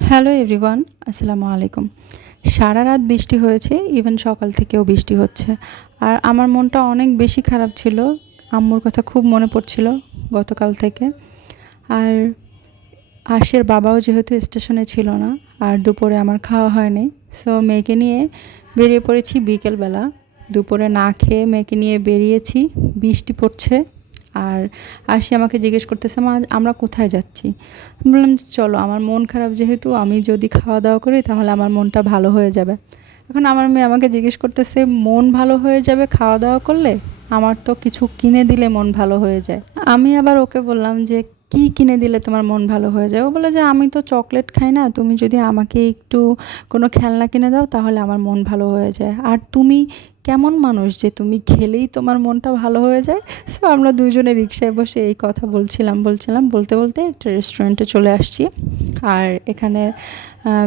Hello everyone, আসসালামু আলাইকুম। সারা রাত বৃষ্টি হয়েছে, ইভেন সকাল থেকেও বৃষ্টি হচ্ছে। আর আমার মনটা অনেক বেশি খারাপ ছিল। আম্মুর কথা খুব মনে পড়ছিল গতকাল থেকে। আর আরশির বাবাও যেহেতু স্টেশনে ছিল না, আর দুপুরে আমার খাওয়া হয়নি, সো মেয়েকে নিয়ে বেরিয়ে পড়েছি বিকেলবেলা। দুপুরে না খেয়ে মেয়েকে নিয়ে বেরিয়েছি, বৃষ্টি পড়ছে। আর আরশি আমাকে জিজ্ঞেস করতেছে, মা আমরা কোথায় যাচ্ছি? আমি বললাম যে, চলো, আমার মন খারাপ যেহেতু, আমি যদি খাওয়া দাওয়া করি তাহলে আমার মনটা ভালো হয়ে যাবে। এখন আমার মেয়ে আমাকে জিজ্ঞেস করতেছে, মন ভালো হয়ে যাবে খাওয়া দাওয়া করলে? আমার তো কিছু কিনে দিলে মন ভালো হয়ে যায়। আমি আবার ওকে বললাম যে, কি কিনে দিলে তোমার মন ভালো হয়ে যায়? ও বলে যে, আমি তো চকলেট খাই না, তুমি যদি আমাকে একটু কোনো খেলনা কিনে দাও তাহলে আমার মন ভালো হয়ে যায়। আর তুমি কেমন মানুষ যে তুমি খেলেই তোমার মনটা ভালো হয়ে যায়? সো আমরা দুজনে রিক্সায় বসে এই কথা বলতে বলতে একটা রেস্টুরেন্টে চলে আসছি। আর এখানে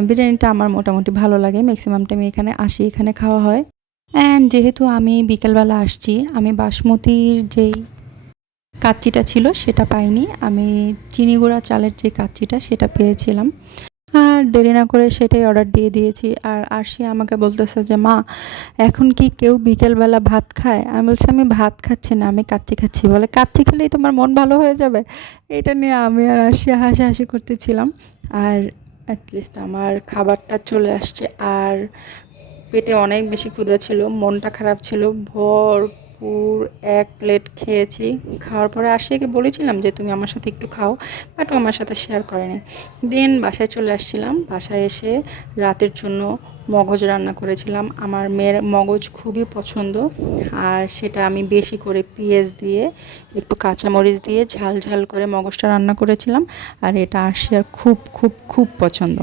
বিরিয়ানিটা আমার মোটামুটি ভালো লাগে, ম্যাক্সিমাম টাইম এখানে আসি, এখানে খাওয়া হয়। অ্যান্ড যেহেতু আমি বিকেলবেলা আসছি, আমি বাসমতির যেই কাচ্চিটা ছিল সেটা পাইনি, আমি চিনি গুঁড়া চালের যে কাচ্চিটা সেটা পেয়েছিলাম। আর দেরি না করে সেটাই অর্ডার দিয়ে দিয়েছি। আর আরশি আমাকে বলতেছে যে, মা এখন কি কেউ বিকেলবেলা ভাত খায়? আমি বলছি, আমি ভাত খাচ্ছি না, আমি কাচ্চি খাচ্ছি। বলে, কাচ্চি খেলেই তোমার মন ভালো হয়ে যাবে? এটা নিয়ে আমি আর আরশি হাসাহাসি করতেছিলাম। আর অ্যাটলিস্ট আমার খাবারটা চলে আসছে। আর পেটে অনেক বেশি ক্ষুধা ছিল, মনটা খারাপ ছিল, ভরপুর এক প্লেট খেয়েছি। খাওয়ার পরে আশিয়াকে বলেছিলাম যে, তুমি আমার সাথে একটু খাও, বাট ও আমার সাথে শেয়ার করেনি। দেন বাসায় চলে আসছিলাম, বাসায় এসে রাতের জন্য মগজ রান্না করেছিলাম। আমার মেয়ের মগজ খুবই পছন্দ, আর সেটা আমি বেশি করে পেঁয়াজ দিয়ে, একটু কাঁচামরিচ দিয়ে ঝাল ঝাল করে মগজটা রান্না করেছিলাম। আর এটা আশিয়ার খুব খুব খুব পছন্দ।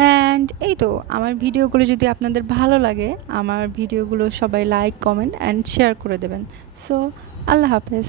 অ্যান্ড এই তো, আমার ভিডিওগুলো যদি আপনাদের ভালো লাগে, আমার ভিডিওগুলো সবাই লাইক, কমেন্ট অ্যান্ড শেয়ার করে দেবেন। সো আল্লাহ হাফেজ।